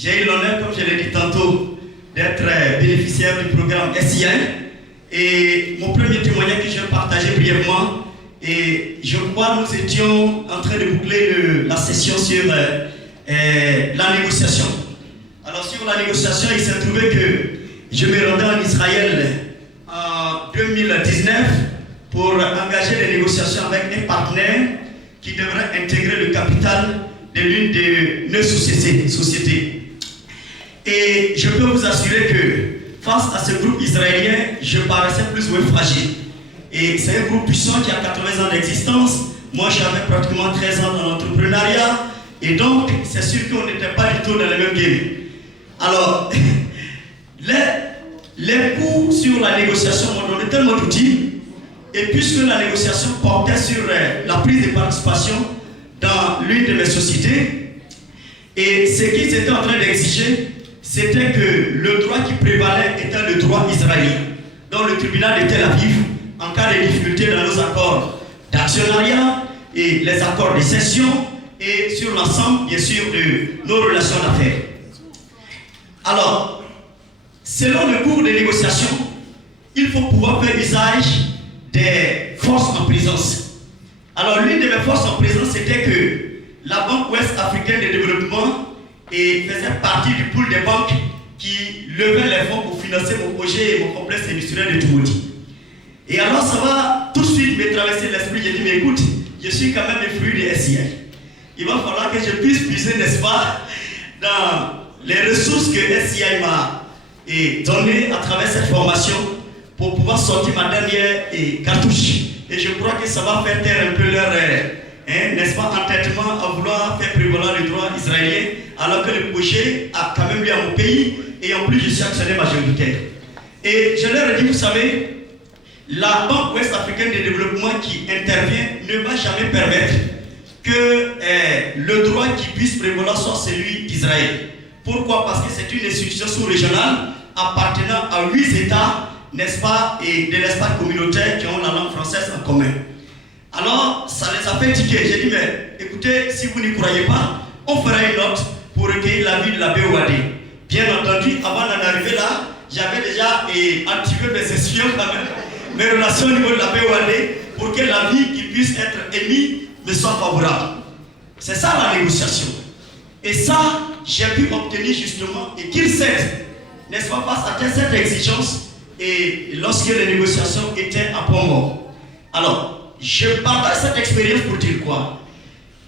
J'ai eu l'honneur, comme je l'ai dit tantôt, d'être bénéficiaire du programme SII. Et mon premier témoignage que je vais partager brièvement, et je crois que nous étions en train de boucler la session sur la négociation. Alors sur la négociation, il s'est trouvé que je me rendais en Israël en 2019 pour engager des négociations avec un partenaire qui devrait intégrer le capital de l'une de nos sociétés. Et je peux vous assurer que face à ce groupe israélien, je paraissais plus ou moins fragile. Et c'est un groupe puissant qui a 80 ans d'existence. Moi, j'avais pratiquement 13 ans dans l'entrepreneuriat. Et donc, c'est sûr qu'on n'était pas du tout dans le même game. Alors, les cours sur la négociation m'ont donné tellement d'outils. Et puisque la négociation portait sur la prise de participation dans l'une de mes sociétés, et ce qu'ils étaient en train d'exiger, c'était que le droit qui prévalait était le droit israélien. Dans le tribunal de Tel Aviv, en cas de difficulté dans nos accords d'actionnariat et les accords de cession, et sur l'ensemble, bien sûr, de nos relations d'affaires. Alors, selon le cours de négociation, il faut pouvoir faire usage des forces en présence. Alors, l'une de mes forces en présence, c'était que la Banque Ouest Africaine de Développement faisait partie du pool des banques qui levaient les fonds pour financer mon projet et mon complexe industriel de Tumoti. Et alors, ça va tout de suite me traverser l'esprit. J'ai dit, mais écoute, je suis quand même un fruit de SII. Il va falloir que je puisse puiser, n'est-ce pas, dans les ressources que SII m'a données à travers cette formation pour pouvoir sortir ma dernière cartouche. Et je crois que ça va faire taire un peu leur, n'est-ce pas, entêtement à vouloir faire prévaloir le droit israélien, alors que le projet a quand même lieu à mon pays, et en plus je suis actionnaire majoritaire. Et je leur ai dit, vous savez, la Banque Ouest Africaine de Développement qui intervient ne va jamais permettre que le droit qui puisse prévaloir soit celui d'Israël. Pourquoi? Parce que c'est une institution sous-régionale appartenant à 8 États, n'est-ce pas, et de l'espace communautaire qui ont la langue française en commun. Alors, ça les a fait tiquer. J'ai dit, mais écoutez, si vous n'y croyez pas, on fera une note pour recueillir l'avis de la BOAD. Bien entendu, avant d'en arriver là, j'avais déjà activé mes sessions quand même, mes relations au niveau de la BOAD, pour que l'avis qui puisse être émis me soit favorable. C'est ça la négociation. Et ça, j'ai pu obtenir justement, et qu'ils cèdent, n'est-ce pas, face à cette exigence, et lorsque les négociations étaient à point mort. Alors, je partage cette expérience pour dire quoi?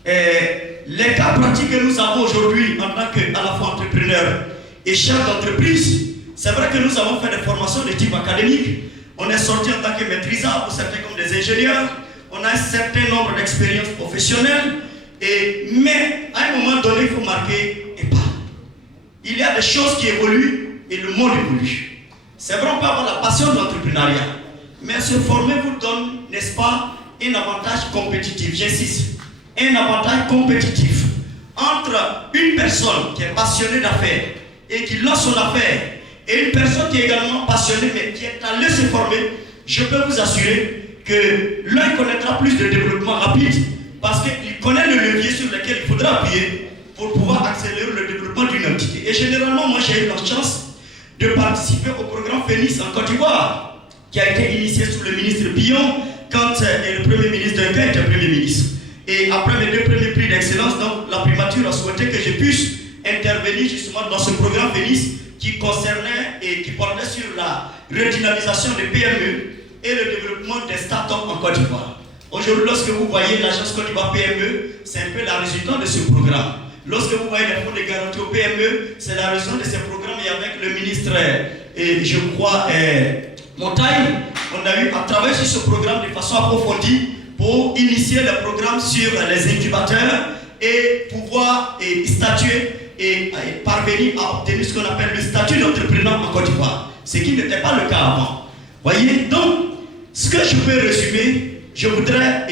Les cas pratiques que nous avons aujourd'hui en tant qu'à la fois entrepreneurs et chefs d'entreprise, c'est vrai que nous avons fait des formations de type académique. On est sorti en tant que maîtrisard, pour certains comme des ingénieurs. On a un certain nombre d'expériences professionnelles. Mais à un moment donné, il faut marquer un pas. Il y a des choses qui évoluent et le monde évolue. C'est vrai, on peut avoir la passion de l'entrepreneuriat. Mais se former vous donne, n'est-ce pas, un avantage compétitif. J'insiste, un avantage compétitif entre une personne qui est passionnée d'affaires et qui lance son affaire et une personne qui est également passionnée mais qui est allée se former. Je peux vous assurer que l'un connaîtra plus de développement rapide parce qu'il connaît le levier sur lequel il faudra appuyer pour pouvoir accélérer le développement d'une entité. Et généralement, moi j'ai eu la chance de participer au programme Phoenix en Côte d'Ivoire, qui a été initié sous le ministre Billon quand le Premier ministre Duncan était Premier ministre. Et après mes 2 premiers prix d'excellence, donc la primature a souhaité que je puisse intervenir justement dans ce programme Phoenix qui concernait et qui portait sur la redynamisation des PME et le développement des startups en Côte d'Ivoire. Aujourd'hui, lorsque vous voyez l'agence Côte d'Ivoire PME, c'est un peu la résultante de ce programme. Lorsque vous voyez les fonds de garantie au PME, c'est la raison de ces programmes. Et avec le ministre, je crois, Montagne, on a eu à travailler sur ce programme de façon approfondie pour initier le programme sur les incubateurs et pouvoir statuer et parvenir à obtenir ce qu'on appelle le statut d'entrepreneur en Côte d'Ivoire. Ce qui n'était pas le cas avant. Voyez, donc, ce que je peux résumer, je voudrais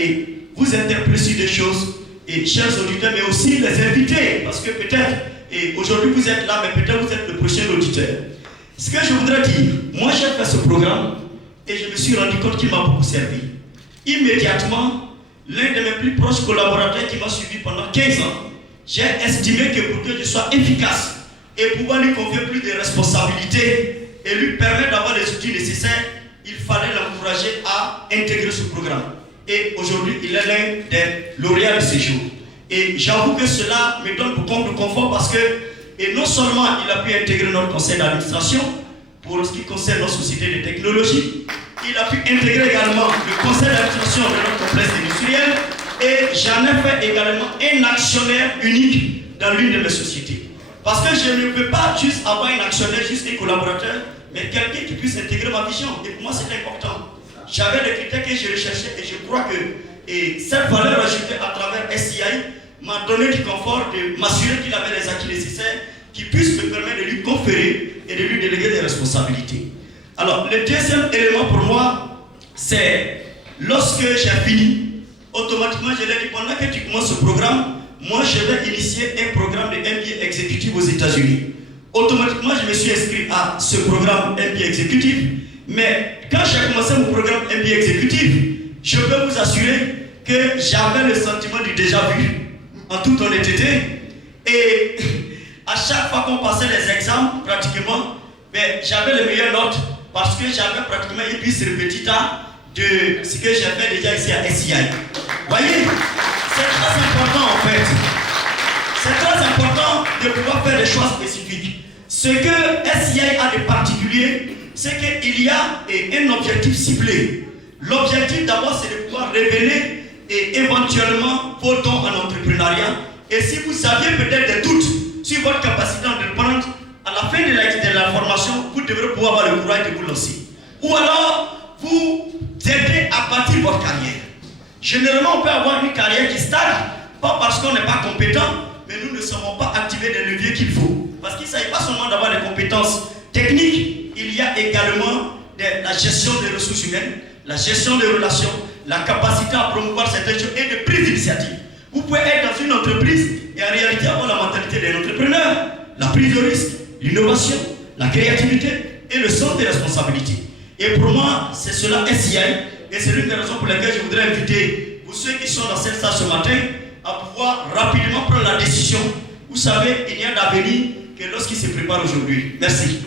vous interpeller sur des choses. Et chers auditeurs, mais aussi les invités, parce que peut-être, aujourd'hui vous êtes là, mais peut-être vous êtes le prochain auditeur. Ce que je voudrais dire, moi j'ai fait ce programme et je me suis rendu compte qu'il m'a beaucoup servi. Immédiatement, l'un de mes plus proches collaborateurs qui m'a suivi pendant 15 ans, j'ai estimé que pour que je sois efficace et pouvoir lui confier plus de responsabilités et lui permettre d'avoir les outils nécessaires, il fallait l'encourager à intégrer ce programme. Et aujourd'hui, il est l'un des lauréats de ce jour. Et j'avoue que cela me donne beaucoup de confort parce que, et non seulement il a pu intégrer notre conseil d'administration pour ce qui concerne notre société de technologie, il a pu intégrer également le conseil d'administration de notre complexe industriel et j'en ai fait également un actionnaire unique dans l'une de mes sociétés. Parce que je ne peux pas juste avoir un actionnaire, juste un collaborateur, mais quelqu'un qui puisse intégrer ma vision. Et pour moi, c'est important. J'avais des critères que je recherchais et je crois que cette valeur ajoutée à travers SCI m'a donné du confort de m'assurer qu'il avait les acquis nécessaires qui puissent me permettre de lui conférer et de lui déléguer des responsabilités. Alors, le deuxième élément pour moi, c'est lorsque j'ai fini, automatiquement je l'ai dit, pendant que tu commences ce programme, moi je vais initier un programme de MBA exécutif aux États-Unis. Automatiquement, je me suis inscrit à ce programme MBA exécutif, mais quand j'ai commencé mon programme MBA exécutif, je peux vous assurer que j'avais le sentiment du déjà vu, en toute honnêteté, et à chaque fois qu'on passait les examens, pratiquement, j'avais les meilleures notes parce que j'avais pratiquement une bis repetita de ce que j'ai fait déjà ici à SCI. Vous voyez, c'est très important en fait. C'est très important de pouvoir faire des choix spécifiques. Ce que SCI a de particulier, c'est qu'il y a un objectif ciblé. L'objectif d'abord, c'est de pouvoir révéler et éventuellement vos dons en entrepreneuriat. Et si vous aviez peut-être des doutes sur votre capacité d'entreprendre, à la fin de la formation, vous devrez pouvoir avoir le courage de vous lancer. Ou alors, vous aider à bâtir votre carrière. Généralement, on peut avoir une carrière qui stagne, pas parce qu'on n'est pas compétent, mais nous ne savons pas activer les leviers qu'il faut. Parce qu'il ne s'agit pas seulement d'avoir des compétences techniques, il y a également la gestion des ressources humaines, la gestion des relations, la capacité à promouvoir certaines choses et de prise d'initiative. Vous pouvez être dans une entreprise et en réalité avoir la mentalité d'un entrepreneur, la prise de risque, l'innovation, la créativité et le sens des responsabilités. Et pour moi, c'est cela SCI et c'est l'une des raisons pour lesquelles je voudrais inviter pour ceux qui sont dans cette salle ce matin à pouvoir rapidement prendre la décision. Vous savez, il n'y a d'avenir que lorsqu'il se prépare aujourd'hui. Merci.